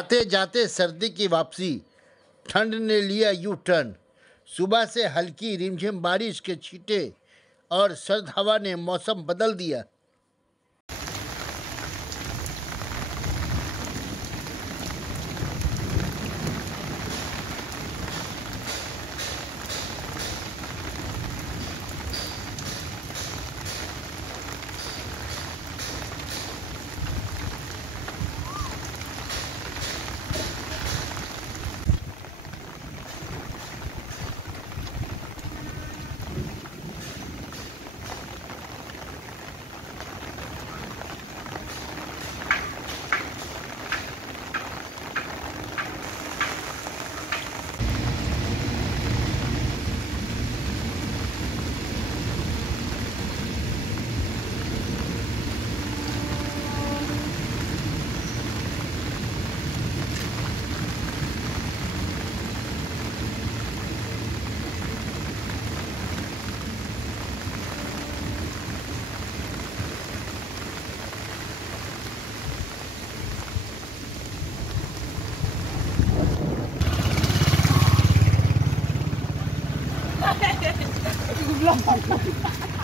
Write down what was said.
आते जाते सर्दी की वापसी, ठंड ने लिया यू टर्न। सुबह से हल्की रिमझिम बारिश के छींटे और सर्द हवा ने मौसम बदल दिया। Belum.